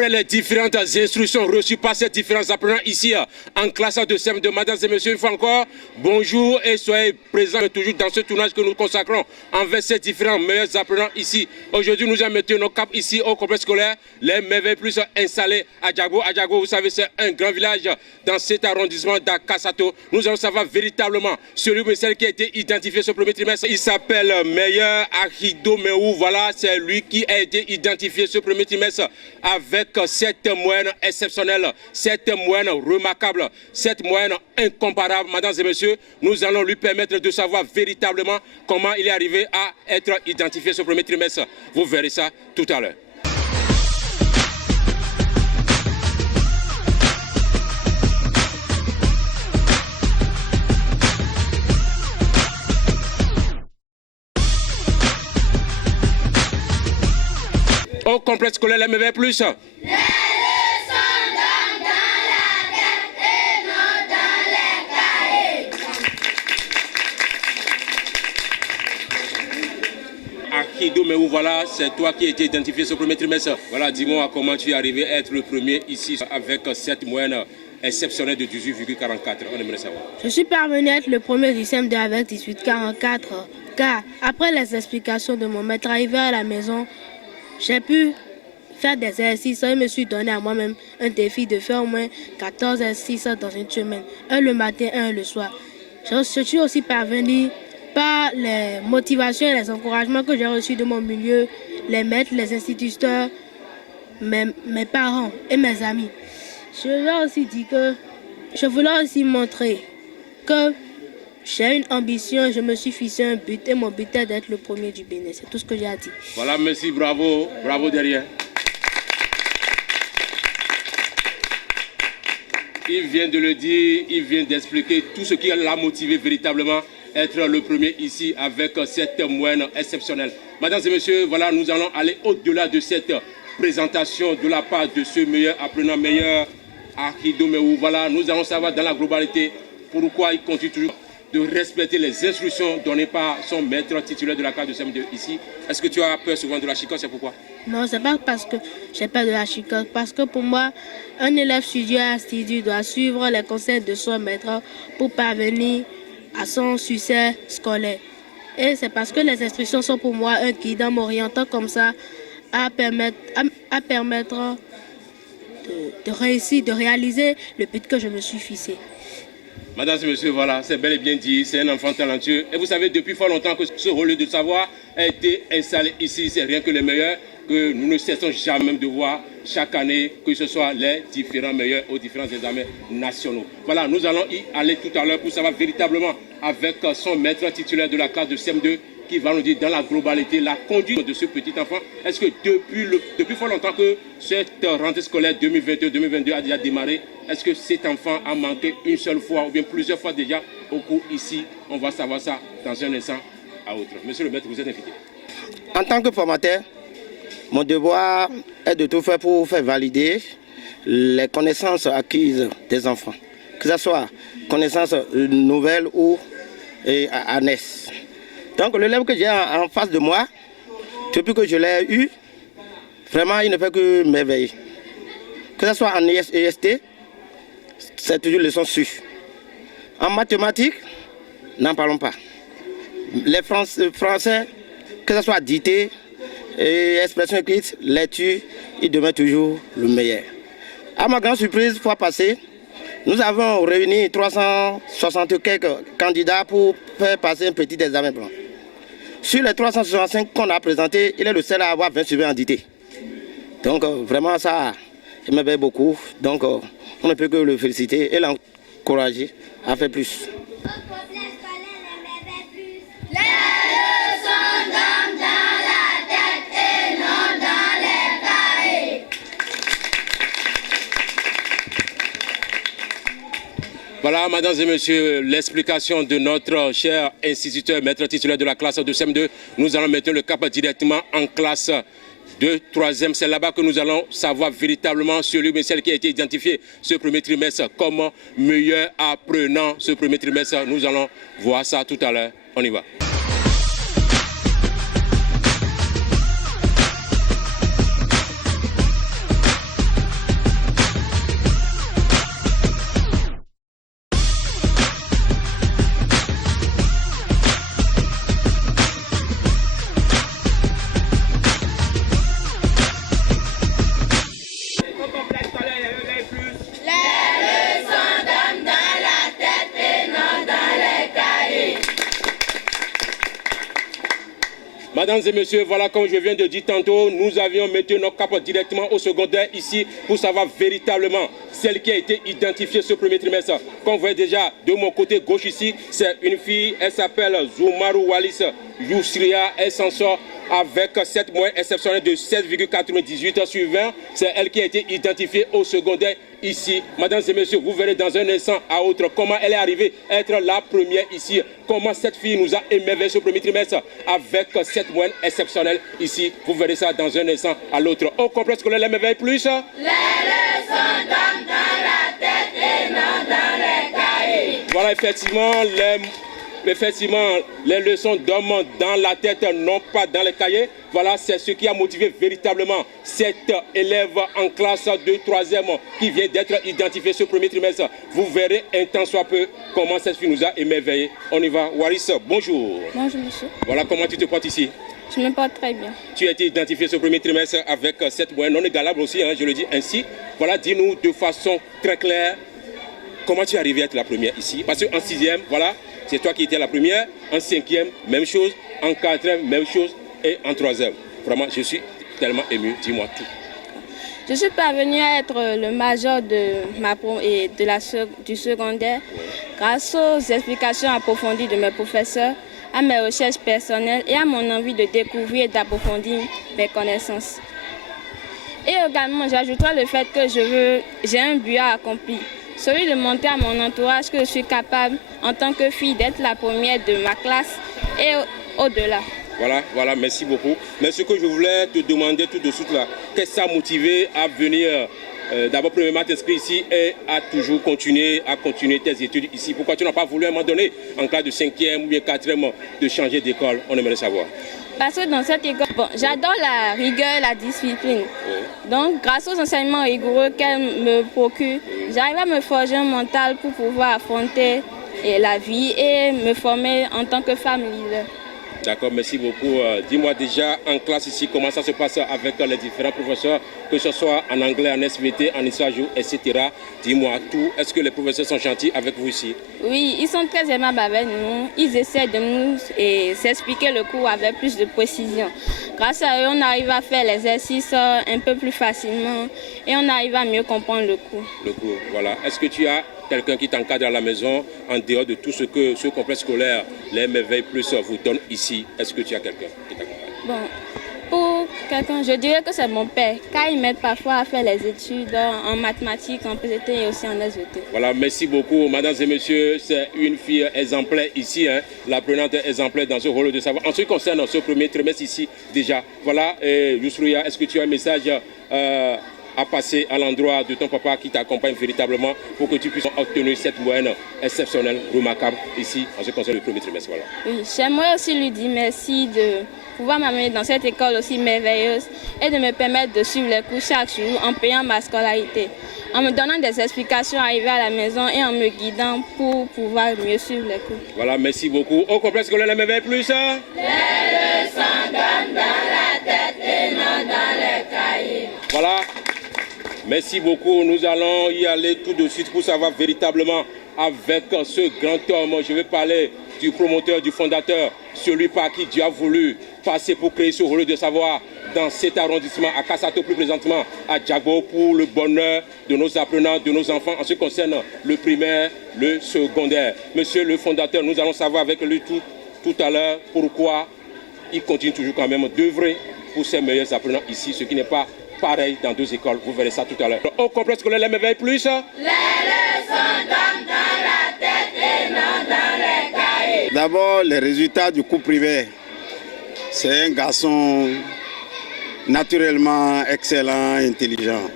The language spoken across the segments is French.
Après les différentes instructions reçues par ces différents apprenants ici en classe de CM2, mesdames et messieurs, une fois encore, bonjour et soyez présents toujours dans ce tournage que nous consacrons envers ces différents meilleurs apprenants ici. Aujourd'hui, nous avons mis nos caps ici au complexe scolaire, les merveilles plus installés à Djago. À Djago, vous savez, c'est un grand village dans cet arrondissement d'Akasato. Nous allons savoir véritablement celui ou celle qui a été identifié ce premier trimestre. Il s'appelle Meilleur Akido Meou. Voilà, c'est lui qui a été identifié ce premier trimestre avec cette moyenne exceptionnelle, cette moyenne remarquable, cette moyenne incomparable. Mesdames et messieurs, nous allons lui permettre de savoir véritablement comment il est arrivé à être identifié ce premier trimestre. Vous verrez ça tout à l'heure. Au complexe scolaire, les merveilles plus. Les leçons dans la tête et non dans les cahiers. Akido Meou, voilà, c'est toi qui as été identifié ce premier trimestre. Voilà, dis-moi comment tu es arrivé à être le premier ici avec cette moyenne exceptionnelle de 18,44. On aimerait savoir. Je suis parvenu à être le premier du CM2 avec 18,44 car après les explications de mon maître arrivé à la maison, j'ai pu faire des exercices et me suis donné à moi-même un défi de faire au moins 14 exercices dans une semaine, un le matin, un le soir. Je suis aussi parvenu par les motivations et les encouragements que j'ai reçus de mon milieu, les maîtres, les instituteurs, mes parents et mes amis. Je voulais aussi montrer que j'ai une ambition, je me suis fixé un but et mon but est d'être le premier du Bénin. C'est tout ce que j'ai à dire. Voilà, merci, bravo, bravo derrière. Il vient de le dire, il vient d'expliquer tout ce qui l'a motivé véritablement à être le premier ici avec cette moyenne exceptionnelle. Mesdames et messieurs, voilà, nous allons aller au-delà de cette présentation de la part de ce meilleur apprenant, meilleur Akido Meou. Voilà, nous allons savoir dans la globalité pourquoi il continue toujours de respecter les instructions données par son maître titulaire de la classe de CM2 ici. Est-ce que tu as peur souvent de la chicotte, c'est pourquoi? Non, c'est pas parce que j'ai peur de la chicotte, parce que pour moi, un élève studieux assidu doit suivre les conseils de son maître pour parvenir à son succès scolaire. Et c'est parce que les instructions sont pour moi un guide en m'orientant comme ça à permettre de réussir, de réaliser le but que je me suis fixé. Mesdames et messieurs, voilà, c'est bel et bien dit, c'est un enfant talentueux. Et vous savez, depuis fort longtemps que ce rôle de savoir a été installé ici. C'est rien que les meilleurs que nous ne cessons jamais de voir chaque année, que ce soit les différents meilleurs aux différents examens nationaux. Voilà, nous allons y aller tout à l'heure pour savoir véritablement avec son maître titulaire de la classe de CM2 qui va nous dire dans la globalité la conduite de ce petit enfant. Est-ce que depuis fort longtemps que cette rentrée scolaire 2022 a déjà démarré, est-ce que cet enfant a manqué une seule fois ou bien plusieurs fois déjà au cours ici? On va savoir ça dans un instant à autre. Monsieur le maître, vous êtes invité. En tant que formateur, mon devoir est de tout faire pour faire valider les connaissances acquises des enfants, que ce soit connaissances nouvelles ou annexes. Donc l'élève que j'ai en face de moi, depuis que je l'ai eu, vraiment il ne fait que m'éveiller. Que ce soit en EST, c'est toujours leçon sûre. En mathématiques, n'en parlons pas. Les français, que ce soit dictée et expression écrite, lecture, il demeure toujours le meilleur. À ma grande surprise, fois passée, nous avons réuni 360 quelques candidats pour faire passer un petit examen blanc. Sur les 365 qu'on a présentés, il est le seul à avoir 20 sur 20 en dictée. Donc vraiment ça, il m'aide beaucoup. Donc on ne peut que le féliciter et l'encourager à faire plus. Voilà, mesdames et messieurs, l'explication de notre cher instituteur, maître titulaire de la classe de CM2. Nous allons mettre le cap directement en classe de 3e. C'est là-bas que nous allons savoir véritablement celui ou celle qui a été identifié ce premier trimestre comme meilleur apprenant ce premier trimestre. Nous allons voir ça tout à l'heure. On y va. Mesdames et messieurs, voilà, comme je viens de dire tantôt, nous avions mis nos cap directement au secondaire ici pour savoir véritablement celle qui a été identifiée ce premier trimestre. Comme vous voyez déjà de mon côté gauche ici, c'est une fille, elle s'appelle Zoumarou Wallis Yousria, elle s'en sort avec cette moyenne exceptionnelle de 16,98 sur 20. C'est elle qui a été identifiée au secondaire ici. Mesdames et messieurs, vous verrez dans un instant à autre comment elle est arrivée à être la première ici. Comment cette fille nous a émerveillé ce premier trimestre avec cette moyenne exceptionnelle ici. Vous verrez ça dans un instant à l'autre. Au complexe scolaire, l'émerveille plus. Les leçons dorment dans la tête et non dans les cahiers. Voilà, effectivement, les leçons dorment dans la tête, non pas dans les cahiers. Voilà, c'est ce qui a motivé véritablement cet élève en classe de 3e qui vient d'être identifié ce premier trimestre. Vous verrez un temps soit peu comment cette fille nous a émerveillés. On y va. Waris, bonjour. Bonjour, monsieur. Voilà comment tu te portes ici. Je me porte très bien. Tu as été identifié ce premier trimestre avec cette moyenne non égalable aussi, hein, je le dis ainsi. Voilà, dis-nous de façon très claire comment tu es arrivé à être la première ici. Parce qu'en 6e, voilà, c'est toi qui étais la première. En 5e, même chose. En 4e, même chose. Et en 3e. Vraiment, je suis tellement ému. Dis-moi tout. Je suis parvenue à être le major du secondaire grâce aux explications approfondies de mes professeurs, à mes recherches personnelles et à mon envie de découvrir et d'approfondir mes connaissances. Et également, j'ajouterai le fait que j'ai un but à accomplir. Celui de montrer à mon entourage que je suis capable, en tant que fille, d'être la première de ma classe et au-delà. Voilà, merci beaucoup. Mais ce que je voulais te demander tout de suite là, qu'est-ce qui t'a motivé à venir d'abord premièrement t'inscrire ici et à toujours continuer tes études ici? Pourquoi tu n'as pas voulu à un moment donné, en classe de 5e ou bien 4e, de changer d'école? On aimerait savoir. Parce que dans cette école, j'adore la rigueur et la discipline. Oui. Donc, grâce aux enseignements rigoureux qu'elle me procure, j'arrive à me forger un mental pour pouvoir affronter la vie et me former en tant que femme leader. D'accord, merci beaucoup. Dis-moi déjà en classe ici, comment ça se passe avec les différents professeurs, que ce soit en anglais, en SVT, en histoire, etc. Dis-moi tout. Est-ce que les professeurs sont gentils avec vous ici? Oui, ils sont très aimables avec nous. Ils essaient de nous s'expliquer le cours avec plus de précision. Grâce à eux, on arrive à faire l'exercice un peu plus facilement et on arrive à mieux comprendre le cours. Le cours, voilà. Est-ce que tu as quelqu'un qui t'encadre à la maison, en dehors de tout ce que ce complexe scolaire, les Merveilles Plus vous donne ici? Est-ce que tu as quelqu'un qui t'accompagne? Bon, pour quelqu'un, je dirais que c'est mon père, car il m'aide parfois à faire les études en mathématiques, en PCT et aussi en SVT. Voilà, merci beaucoup. Mesdames et messieurs, c'est une fille exemplaire ici, hein, l'apprenante exemplaire dans ce rôle de savoir. En ce qui concerne ce premier trimestre ici, déjà, voilà, Yousrouya, est-ce que tu as un message à passer à l'endroit de ton papa qui t'accompagne véritablement pour que tu puisses obtenir cette moyenne exceptionnelle, remarquable ici en ce qui concerne le premier trimestre? Voilà. Oui, j'aimerais aussi lui dire merci de pouvoir m'amener dans cette école aussi merveilleuse et de me permettre de suivre les cours chaque jour en payant ma scolarité, en me donnant des explications arrivées à la maison et en me guidant pour pouvoir mieux suivre les cours. Voilà, merci beaucoup. Au complexe scolaire Les Merveilles Plus, hein? Les leçons donnent dans la tête et non dans les cahiers. Voilà. Merci beaucoup. Nous allons y aller tout de suite pour savoir véritablement avec ce grand homme. Je vais parler du promoteur, du fondateur, celui par qui Dieu a voulu passer pour créer ce rôle de savoir dans cet arrondissement, à Kassato plus présentement, à Djagbo, pour le bonheur de nos apprenants, de nos enfants en ce qui concerne le primaire, le secondaire. Monsieur le fondateur, nous allons savoir avec lui tout à l'heure pourquoi il continue toujours quand même d'œuvrer pour ses meilleurs apprenants ici, ce qui n'est pas pareil dans deux écoles. Vous verrez ça tout à l'heure. Au complexe scolaire Les Merveilles Plus. Les leçons donnent dans la tête et non dans les cahiers. D'abord, les résultats du cours primaire. C'est un garçon naturellement excellent, intelligent.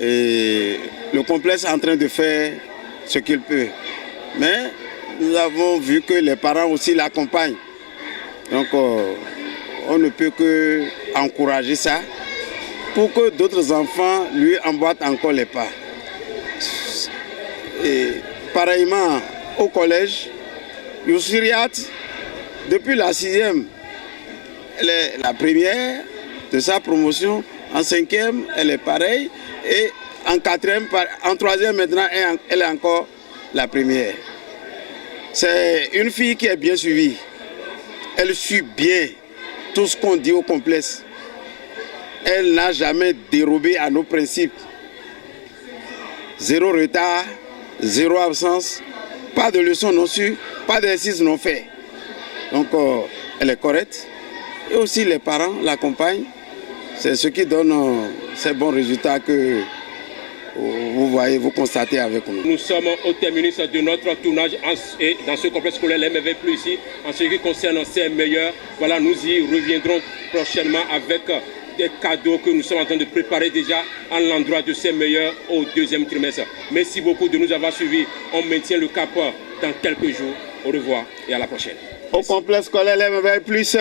Et le complexe est en train de faire ce qu'il peut. Mais nous avons vu que les parents aussi l'accompagnent. Donc, on ne peut que encourager ça pour que d'autres enfants lui emboîtent encore les pas. Et pareillement, au collège, Yousriat, depuis la 6e, elle est la première de sa promotion. En 5e, elle est pareille. Et en 4e, en 3e maintenant, elle est encore la première. C'est une fille qui est bien suivie. Elle suit bien. tout ce qu'on dit au complexe. Elle n'a jamais dérobé à nos principes. 0 retard, 0 absence, pas de leçons non sues, pas d'exercices non faits. Donc elle est correcte. Et aussi les parents l'accompagnent. C'est ce qui donne ces bons résultats que vous voyez, vous constatez avec nous. Nous sommes au terminus de notre tournage et dans ce complexe scolaire LMV Plus ici. En ce qui concerne ces meilleurs, voilà, nous y reviendrons prochainement avec des cadeaux que nous sommes en train de préparer déjà à l'endroit de ces meilleurs au deuxième trimestre. Merci beaucoup de nous avoir suivis. On maintient le cap dans quelques jours. Au revoir et à la prochaine. Au complexe scolaire LMV Plus.